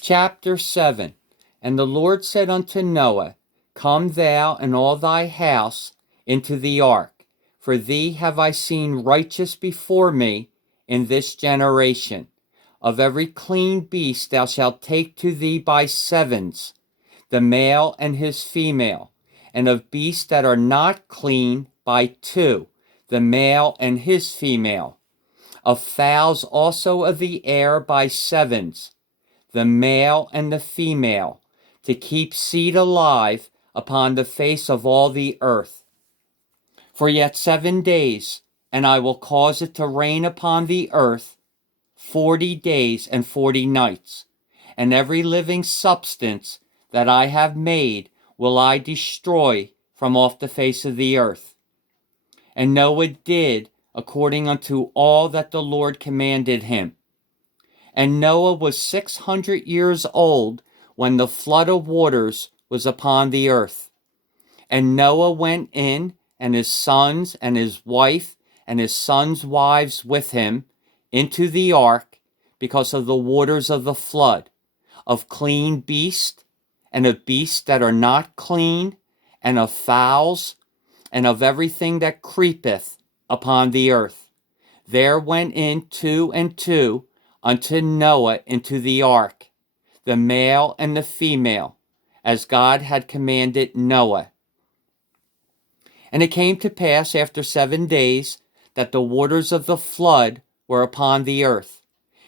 Chapter 7. And the Lord said unto Noah, Come thou and all thy house into the ark, for thee have I seen righteous before me in this generation. Of every clean beast thou shalt take to thee by sevens, the male and his female, and of beasts that are not clean by two, the male and his female. Of fowls also of the air by sevens, the male and the female, to keep seed alive upon the face of all the earth. For yet 7 days, and I will cause it to rain upon the earth 40 days and 40 nights, and every living substance that I have made will I destroy from off the face of the earth. And Noah did according unto all that the Lord commanded him. And Noah was 600 years old when the flood of waters was upon the earth. And Noah went in, and his sons and his wife and his sons' wives with him, into the ark, because of the waters of the flood, of clean beasts, and of beasts that are not clean, and of fowls, and of everything that creepeth upon the earth. There went in 2 and 2 unto Noah into the ark, the male and the female, as God had commanded Noah. And it came to pass after 7 days that the waters of the flood were upon the earth.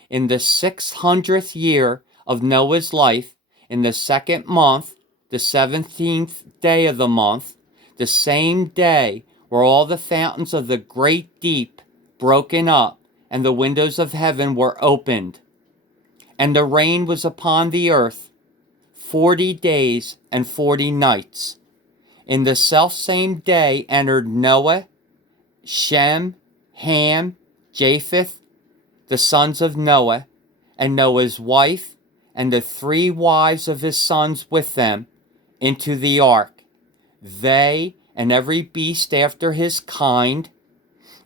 In the 600th year of Noah's life, in the 2nd month, the 17th day of the month, the same day were all the fountains of the great deep broken up, and the windows of heaven were opened. And the rain was upon the earth 40 days and 40 nights. In the selfsame day entered Noah, Shem, Ham, Japheth, the sons of Noah, and Noah's wife, and the 3 wives of his sons with them, into the ark, they and every beast after his kind,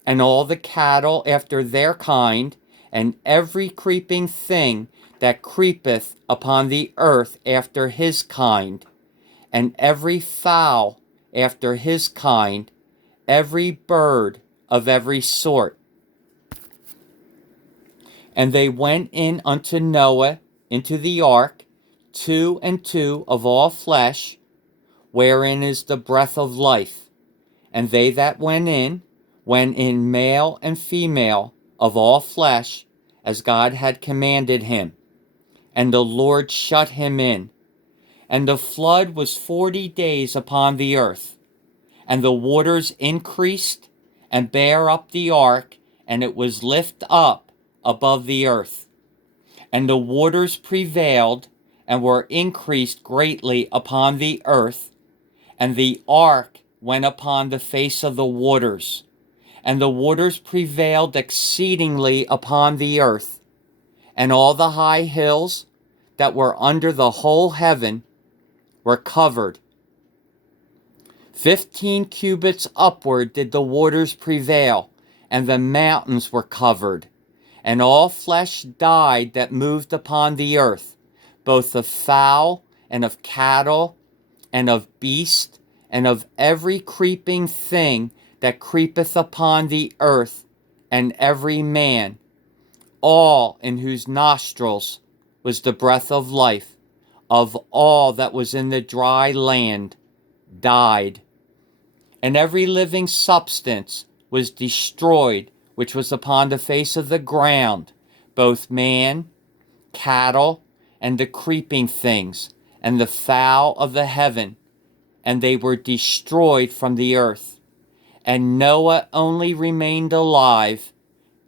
and all the cattle after their kind, and every creeping thing that creepeth upon the earth after his kind, and every fowl after his kind, every bird of every sort. And they went in unto Noah into the ark, 2 and 2 of all flesh, wherein is the breath of life. And they that went in male and female of all flesh, as God had commanded him. And the Lord shut him in. And the flood was 40 days upon the earth. And the waters increased and bare up the ark, and it was lift up above the earth. And the waters prevailed and were increased greatly upon the earth, and the ark went upon the face of the waters. And the waters prevailed exceedingly upon the earth, and all the high hills that were under the whole heaven were covered. 15 cubits upward did the waters prevail, and the mountains were covered. And all flesh died that moved upon the earth, both of fowl and of cattle and of beast and of every creeping thing that creepeth upon the earth, and every man, all in whose nostrils was the breath of life, of all that was in the dry land, died. And every living substance was destroyed, which was upon the face of the ground, both man, cattle, and the creeping things, and the fowl of the heaven, and they were destroyed from the earth. And Noah only remained alive,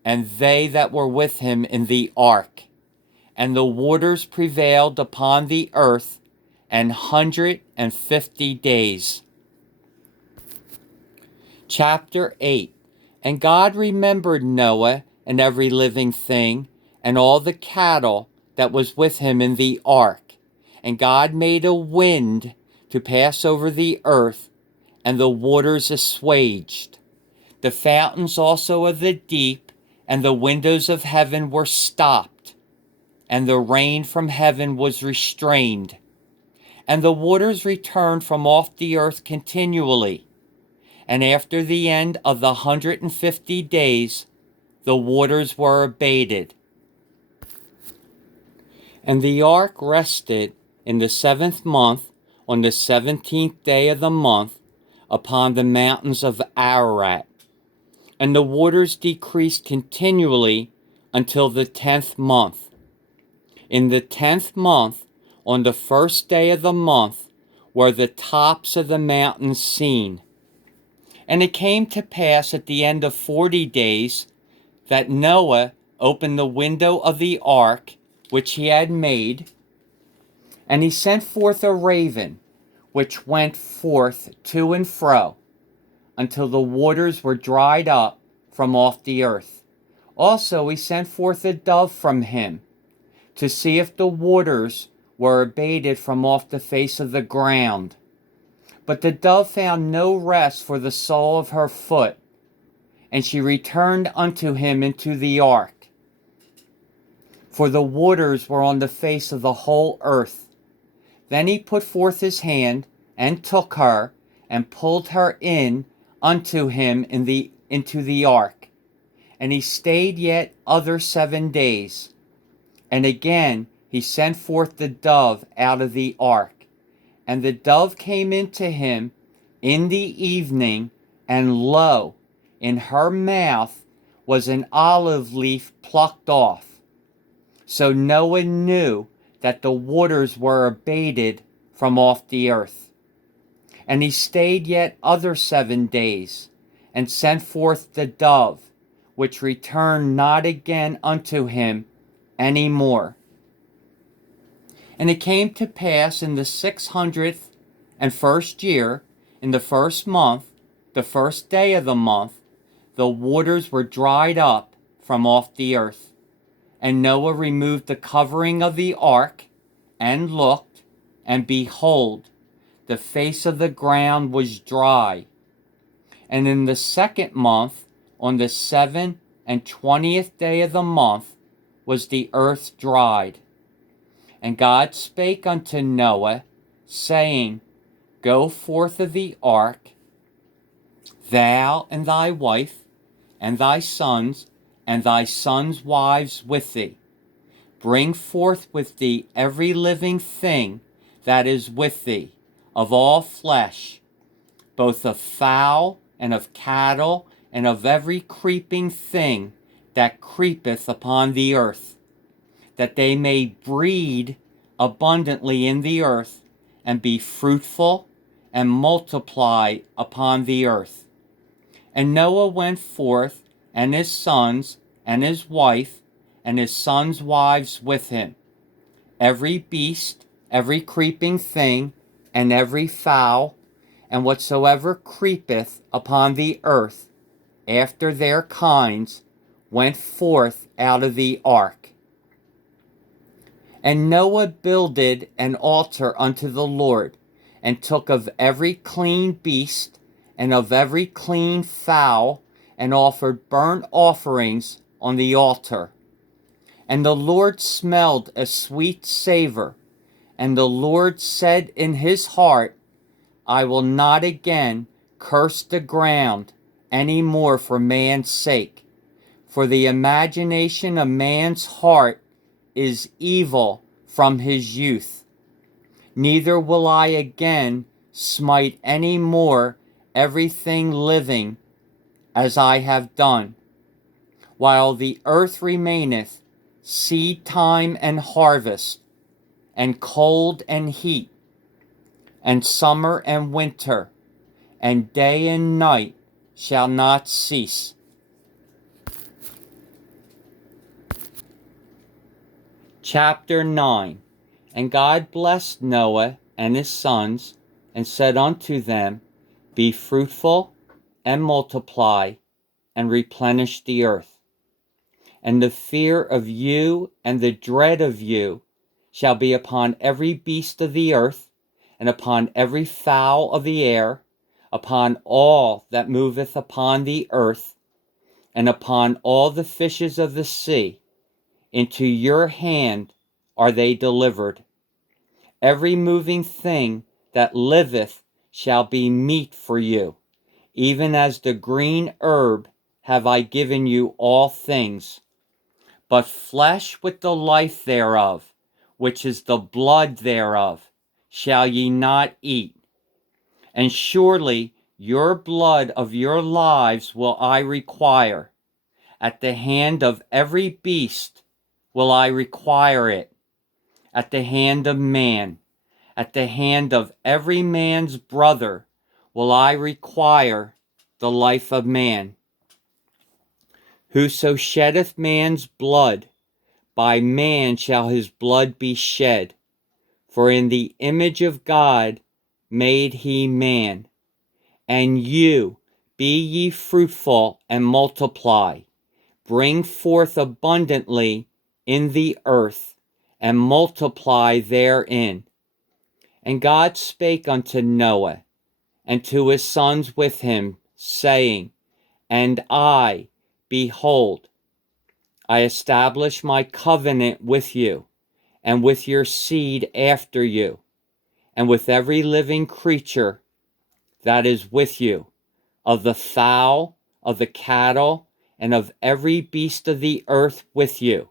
and they that were with him in the ark. And the waters prevailed upon the earth 150 days. Chapter 8. And God remembered Noah and every living thing, and all the cattle that was with him in the ark. And God made a wind to pass over the earth, and the waters assuaged. The fountains also of the deep and the windows of heaven were stopped. and the rain from heaven was restrained, and the waters returned from off the earth continually. And after the end of the 150 days, the waters were abated. And the ark rested in the 7th month, on the 17th day of the month, upon the mountains of Ararat. And the waters decreased continually until the 10th month. In the 10th month, on the 1st day of the month, were the tops of the mountains seen. And it came to pass at the end of 40 days that Noah opened the window of the ark which he had made, and he sent forth a raven, which went forth to and fro, until the waters were dried up from off the earth. Also he sent forth a dove from him, to see if the waters were abated from off the face of the ground. But the dove found no rest for the sole of her foot, and she returned unto him into the ark. For the waters were on the face of the whole earth. Then he put forth his hand, and took her, and pulled her in unto him into the ark. And he stayed yet other 7 days. And again he sent forth the dove out of the ark. And the dove came into him in the evening, and lo, in her mouth was an olive leaf plucked off. So Noah knew that the waters were abated from off the earth. And he stayed yet other 7 days, and sent forth the dove, which returned not again unto him any more. And it came to pass in the 601st year, in the 1st month, the 1st day of the month, the waters were dried up from off the earth. And Noah removed the covering of the ark, and looked, and behold, the face of the ground was dry. And in the 2nd month, on the 27th day of the month, was the earth dried. And God spake unto Noah, saying, Go forth of the ark, thou and thy wife, and thy sons, and thy sons' wives with thee. Bring forth with thee every living thing that is with thee, of all flesh, both of fowl and of cattle, and of every creeping thing that creepeth upon the earth, that they may breed abundantly in the earth, and be fruitful, and multiply upon the earth. And Noah went forth, and his sons, and his wife, and his sons' wives with him, every beast, every creeping thing, and every fowl, and whatsoever creepeth upon the earth, after their kinds, went forth out of the ark. And Noah builded an altar unto the Lord, and took of every clean beast, and of every clean fowl, and offered burnt offerings on the altar. And the Lord smelled a sweet savor. And the Lord said in his heart, I will not again curse the ground any more for man's sake. For the imagination of man's heart is evil from his youth. Neither will I again smite any more everything living as I have done. While the earth remaineth, seed time and harvest, and cold and heat, and summer and winter, and day and night shall not cease. Chapter 9. And God blessed Noah and his sons, and said unto them, Be fruitful, and multiply, and replenish the earth. And the fear of you and the dread of you shall be upon every beast of the earth, and upon every fowl of the air, upon all that moveth upon the earth, and upon all the fishes of the sea. Into your hand are they delivered. Every moving thing that liveth shall be meat for you. Even as the green herb have I given you all things. But flesh with the life thereof, which is the blood thereof, shall ye not eat. And surely your blood of your lives will I require. At the hand of every beast will I require it. At the hand of man, at the hand of every man's brother will I require the life of man. Whoso sheddeth man's blood, by man shall his blood be shed. For in the image of God made he man. And you, be ye fruitful and multiply. Bring forth abundantly in the earth, and multiply therein. And God spake unto Noah, and to his sons with him, saying, And I, behold, I establish my covenant with you, and with your seed after you, and with every living creature that is with you, of the fowl, of the cattle, and of every beast of the earth with you,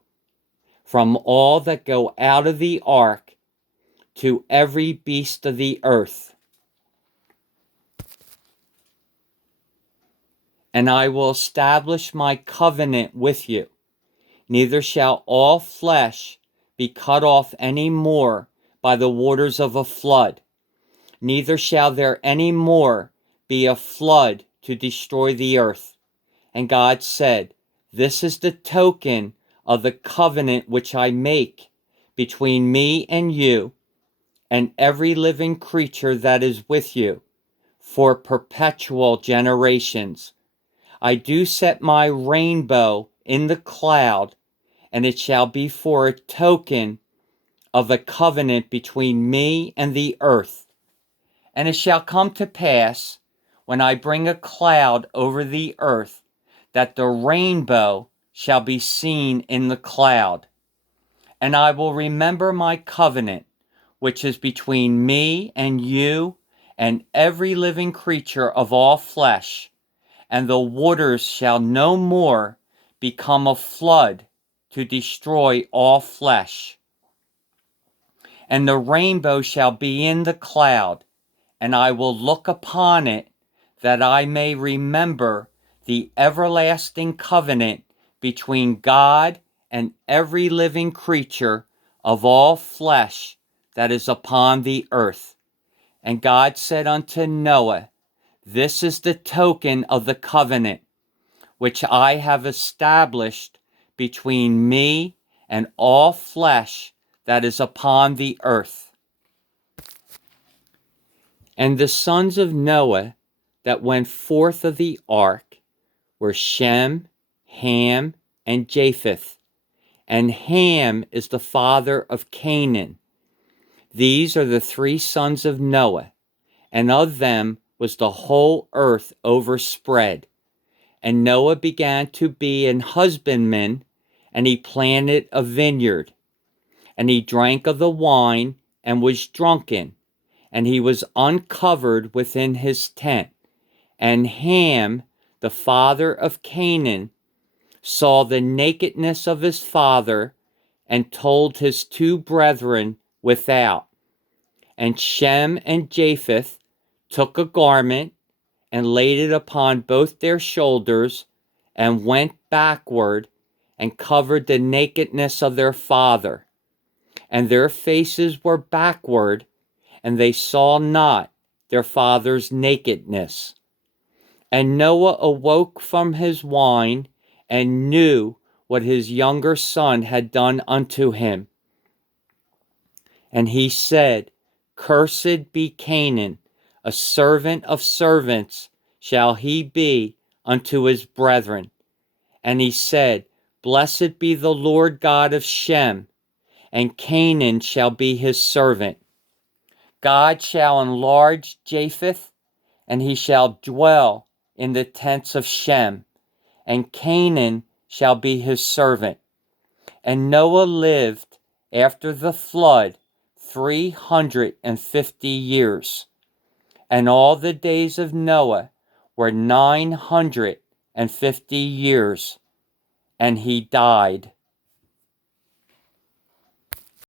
from all that go out of the ark to every beast of the earth. And I will establish my covenant with you. Neither shall all flesh be cut off any more by the waters of a flood. Neither shall there any more be a flood to destroy the earth. And God said, This is the token of the covenant which I make between me and you and every living creature that is with you for perpetual generations. I do set my rainbow in the cloud, and it shall be for a token of a covenant between me and the earth. And it shall come to pass, when I bring a cloud over the earth, that the rainbow shall be seen in the cloud. And I will remember my covenant, which is between me and you and every living creature of all flesh, and the waters shall no more become a flood to destroy all flesh. And the rainbow shall be in the cloud, and I will look upon it, that I may remember the everlasting covenant between God and every living creature of all flesh that is upon the earth. And God said unto Noah, This is the token of the covenant which I have established between me and all flesh that is upon the earth. And the sons of Noah that went forth of the ark were Shem, Ham, and Japheth. And Ham is the father of Canaan. These are the three sons of Noah, and of them was the whole earth overspread. And Noah began to be an husbandman, and he planted a vineyard. And he drank of the wine, and was drunken, and he was uncovered within his tent. And Ham, the father of Canaan, saw the nakedness of his father, and told his two brethren without. And Shem and Japheth took a garment, and laid it upon both their shoulders, and went backward, and covered the nakedness of their father. And their faces were backward, and they saw not their father's nakedness. And Noah awoke from his wine, and knew what his younger son had done unto him. And he said, Cursed be Canaan, a servant of servants shall he be unto his brethren. And he said, Blessed be the Lord God of Shem, and Canaan shall be his servant. God shall enlarge Japheth, and he shall dwell in the tents of Shem, and Canaan shall be his servant. And Noah lived after the flood 350 years. And all the days of Noah were 950 years, and he died.